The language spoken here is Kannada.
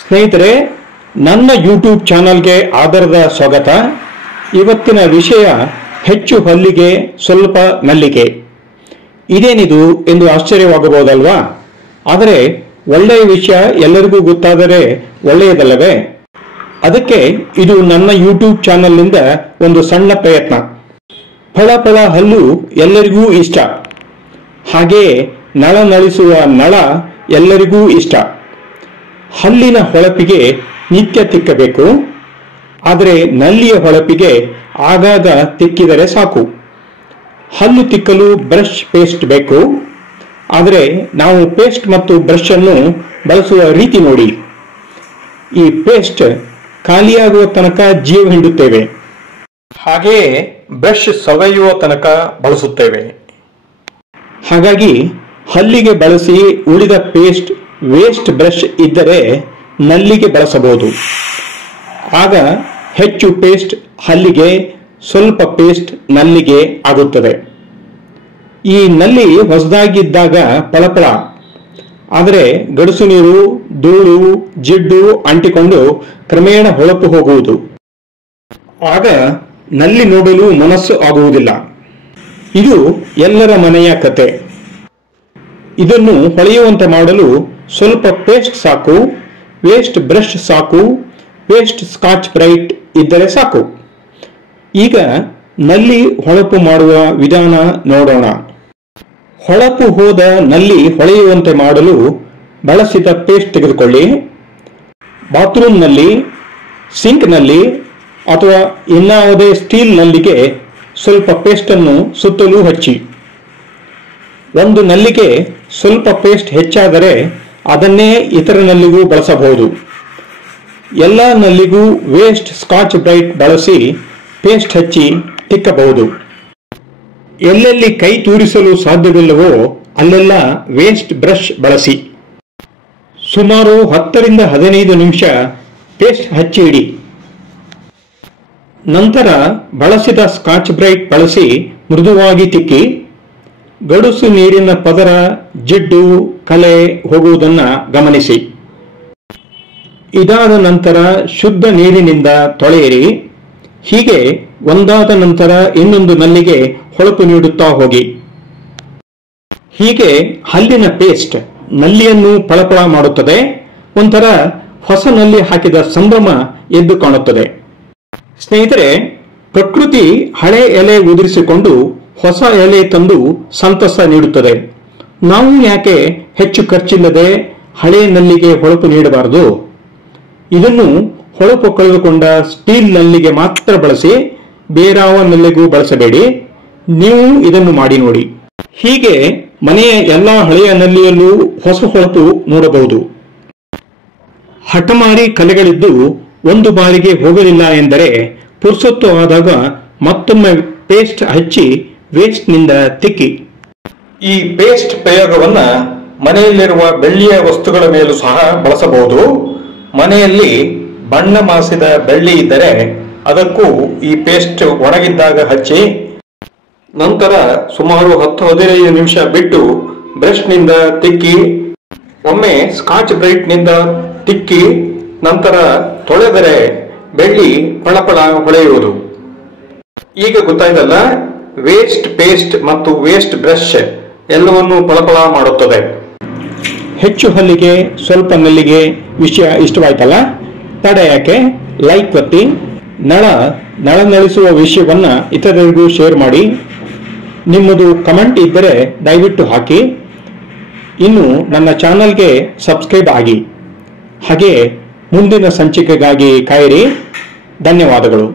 ಸ್ನೇಹಿತರೆ, ನನ್ನ ಯೂಟ್ಯೂಬ್ ಚಾನಲ್ಗೆ ಆಧಾರದ ಸ್ವಾಗತ. ಇವತ್ತಿನ ವಿಷಯ ಹೆಚ್ಚು ಹಲ್ಲಿಗೆ ಸ್ವಲ್ಪ ನಲ್ಲಿಗೆ. ಇದೇನಿದು ಎಂದು ಆಶ್ಚರ್ಯವಾಗಬಹುದಲ್ವಾ? ಆದರೆ ಒಳ್ಳೆಯ ವಿಷಯ ಎಲ್ಲರಿಗೂ ಗೊತ್ತಾದರೆ ಒಳ್ಳೆಯದಲ್ಲವೇ? ಅದಕ್ಕೆ ಇದು ನನ್ನ ಯೂಟ್ಯೂಬ್ ಚಾನಲ್ನಿಂದ ಒಂದು ಸಣ್ಣ ಪ್ರಯತ್ನ. ಫಳ ಹಲ್ಲು ಎಲ್ಲರಿಗೂ ಇಷ್ಟ, ಹಾಗೆಯೇ ನಳಿಸುವ ನಳ ಎಲ್ಲರಿಗೂ ಇಷ್ಟ. ಹಲ್ಲಿನ ಹೊಳಪಿಗೆ ನಿತ್ಯ ತಿಕ್ಕಬೇಕು, ಆದರೆ ನಲ್ಲಿಯ ಹೊಳಪಿಗೆ ಆಗಾಗ ತಿಕ್ಕಿದರೆ ಸಾಕು. ಹಲ್ಲು ತಿಕ್ಕಲು ಬ್ರಷ್ ಪೇಸ್ಟ್ ಬೇಕು, ಆದರೆ ನಾವು ಪೇಸ್ಟ್ ಮತ್ತು ಬ್ರಷ್ ಅನ್ನು ಬಳಸುವ ರೀತಿ ನೋಡಿ. ಈ ಪೇಸ್ಟ್ ಖಾಲಿಯಾಗುವ ತನಕ ಜೀವ ಹಿಂಡುತ್ತೇವೆ, ಹಾಗೆಯೇ ಬ್ರಷ್ ಸವೆಯುವ ತನಕ ಬಳಸುತ್ತೇವೆ. ಹಾಗಾಗಿ ಹಲ್ಲಿಗೆ ಬಳಸಿ ಉಳಿದ ಪೇಸ್ಟ್ ವೇಸ್ಟ್ ಬ್ರಷ್ ಇದ್ದರೆ ನಲ್ಲಿಗೆ ಬಳಸಬಹುದು. ಆಗ ಹೆಚ್ಚು ಪೇಸ್ಟ್ ಹಲ್ಲಿಗೆ, ಸ್ವಲ್ಪ ಪೇಸ್ಟ್ ನಲ್ಲಿಗೆ ಆಗುತ್ತದೆ. ಈ ನಲ್ಲಿ ಹೊಸದಾಗಿದ್ದಾಗ ಫಳಫಳ, ಆದರೆ ಗಡಸು ನೀರು, ಧೂಳು, ಜಿಡ್ಡು ಅಂಟಿಕೊಂಡು ಕ್ರಮೇಣ ಹೊಳಪು ಹೋಗುವುದು. ಆಗ ನಲ್ಲಿ ನೋಡಲು ಮನಸ್ಸು ಆಗುವುದಿಲ್ಲ. ಇದು ಎಲ್ಲರ ಮನೆಯ ಕತೆ. ಇದನ್ನು ಹೊಳೆಯುವಂತೆ ಮಾಡಲು ಸ್ವಲ್ಪ ಪೇಸ್ಟ್ ಸಾಕು, ವೇಸ್ಟ್ ಬ್ರಷ್ ಸಾಕು, ಪೇಸ್ಟ್ ಸ್ಕಾಚ್ ಬ್ರೈಟ್ ಇದ್ದರೆ ಸಾಕು. ಈಗ ನಲ್ಲಿ ಹೊಳಪು ಮಾಡುವ ವಿಧಾನ ನೋಡೋಣ. ಹೊಳಪು ಹೋದ ನಲ್ಲಿ ಹೊಳೆಯುವಂತೆ ಮಾಡಲು ಬಳಸಿದ ಪೇಸ್ಟ್ ತೆಗೆದುಕೊಳ್ಳಿ. ಬಾತ್ರೂಮ್ನಲ್ಲಿ, ಸಿಂಕ್ನಲ್ಲಿ ಅಥವಾ ಇನ್ನಾವುದೇ ಸ್ಟೀಲ್ ನಲ್ಲಿಗೆ ಸ್ವಲ್ಪ ಪೇಸ್ಟನ್ನು ಸುತ್ತಲೂ ಹಚ್ಚಿ. ಒಂದು ನಲ್ಲಿಗೆ ಸ್ವಲ್ಪ ಪೇಸ್ಟ್ ಹೆಚ್ಚಾದರೆ ಅದನ್ನೇ ಇತರ ನಲ್ಲಿಗೂ ಬಳಸಬಹುದು. ಎಲ್ಲ ನಲ್ಲಿಗೂ ವೇಸ್ಟ್ ಸ್ಕಾಚ್ ಬ್ರೈಟ್ ಬಳಸಿ ಪೇಸ್ಟ್ ಹಚ್ಚಿ ತಿಕ್ಕಬಹುದು. ಎಲ್ಲೆಲ್ಲಿ ಕೈ ತೂರಿಸಲು ಸಾಧ್ಯವಿಲ್ಲವೋ ಅಲ್ಲೆಲ್ಲ ವೇಸ್ಟ್ ಬ್ರಷ್ ಬಳಸಿ. ಸುಮಾರು 10 ರಿಂದ 15 ನಿಮಿಷ ಪೇಸ್ಟ್ ಹಚ್ಚಿ ಇಡಿ. ನಂತರ ಬಳಸಿದ ಸ್ಕಾಚ್ ಬ್ರೈಟ್ ಬಳಸಿ ಮೃದುವಾಗಿ ತಿಕ್ಕಿ. ಗಡುಸು ನೀರಿನ ಪದರ, ಜಿಡ್ಡು, ಕಲೆ ಹೋಗುವುದನ್ನು ಗಮನಿಸಿ. ಇದಾದ ನಂತರ ಶುದ್ಧ ನೀರಿನಿಂದ ತೊಳೆಯಿರಿ. ಹೀಗೆ ಒಂದಾದ ನಂತರ ಇನ್ನೊಂದು ನಲ್ಲಿಗೆ ಹೊಳಪು ನೀಡುತ್ತಾ ಹೋಗಿ. ಹೀಗೆ ಹಲ್ಲಿನ ಪೇಸ್ಟ್ ನಲ್ಲಿಯನ್ನು ಫಳಫಳ ಮಾಡುತ್ತದೆ. ಒಂಥರ ಹೊಸ ನಲ್ಲಿ ಹಾಕಿದ ಸಂಭ್ರಮ ಎದ್ದು ಕಾಣುತ್ತದೆ. ಸ್ನೇಹಿತರೆ, ಪ್ರಕೃತಿ ಹಳೆ ಎಲೆ ಉದುರಿಸಿಕೊಂಡು ಹೊಸ ಎಲೆ ತಂದು ಸಂತಸ ನೀಡುತ್ತದೆ. ನಾವು ಯಾಕೆ ಹೆಚ್ಚು ಖರ್ಚಿಲ್ಲದೆ ಹಳೆ ನಲ್ಲಿಗೆ ಹೊಳಪು ನೀಡಬಾರದು? ಇದನ್ನು ಹೊಳಪು ಕಳೆದುಕೊಂಡ ಸ್ಟೀಲ್ ನಲ್ಲಿಗೆ ಮಾತ್ರ ಬಳಸಿ, ಬೇರಾವ ನಲ್ಲಿಗೂ ಬಳಸಬೇಡಿ. ನೀವು ಇದನ್ನು ಮಾಡಿ ನೋಡಿ. ಹೀಗೆ ಮನೆಯ ಎಲ್ಲ ಹಳೆಯ ನಲ್ಲಿಯಲ್ಲೂ ಹೊಸ ಹೊಳಪು ನೋಡಬಹುದು. ಹಠಮಾರಿ ಕಲೆಗಳಿದ್ದು ಒಂದು ಬಾರಿಗೆ ಹೋಗಲಿಲ್ಲ ಎಂದರೆ ಪುರ್ಸೊತ್ತು ಆದಾಗ ಮತ್ತೊಮ್ಮೆ ಪೇಸ್ಟ್ ಹಚ್ಚಿ ವೇಸ್ಟ್ನಿಂದ ತಿಕ್ಕಿ. ಈ ಪೇಸ್ಟ್ ಪ್ರಯೋಗವನ್ನ ಮನೆಯಲ್ಲಿರುವ ಬೆಳ್ಳಿಯ ವಸ್ತುಗಳ ಮೇಲೂ ಸಹ ಬಳಸಬಹುದು. ಮನೆಯಲ್ಲಿ ಬಣ್ಣ ಮಾಸಿದ ಬೆಳ್ಳಿ ಇದ್ದರೆ ಅದಕ್ಕೂ ಈ ಪೇಸ್ಟ್ ಒಣಗಿದ್ದಾಗ ಹಚ್ಚಿ, ನಂತರ ಸುಮಾರು 10-15 ನಿಮಿಷ ಬಿಟ್ಟು ಬ್ರಷ್ನಿಂದ ತಿಕ್ಕಿ, ಒಮ್ಮೆ ಸ್ಕಾಚ್ ಬ್ರೈಟ್ನಿಂದ ತಿಕ್ಕಿ, ನಂತರ ತೊಳೆದರೆ ಬೆಳ್ಳಿ ಫಳಫಳ ಹೊಳೆಯುವುದು. ಈಗ ಗೊತ್ತಾಯ್ತಲ್ಲ, ವೇಸ್ಟ್ ಪೇಸ್ಟ್ ಮತ್ತು ವೇಸ್ಟ್ ಬ್ರಷ್ ಎಲ್ಲವನ್ನೂ ಫಳಫಳ ಮಾಡುತ್ತದೆ. ಹೆಚ್ಚು ಹಲ್ಲಿಗೆ ಸ್ವಲ್ಪ ನಲ್ಲಿಗೆ ವಿಷಯ ಇಷ್ಟವಾಯ್ತಲ್ಲ? ತಡ ಯಾಕೆ? ಲೈಕ್ ಒತ್ತಿ. ನಳಿಸುವ ವಿಷಯವನ್ನ ಇತರರಿಗೂ ಶೇರ್ ಮಾಡಿ. ನಿಮ್ಮದು ಕಮೆಂಟ್ ಇದ್ದರೆ ದಯವಿಟ್ಟು ಹಾಕಿ. ಇನ್ನು ನನ್ನ ಚಾನಲ್ಗೆ ಸಬ್ಸ್ಕ್ರೈಬ್ ಆಗಿ. ಹಾಗೆ ಮುಂದಿನ ಸಂಚಿಕೆಗಾಗಿ ಕಾಯಿರಿ. ಧನ್ಯವಾದಗಳು.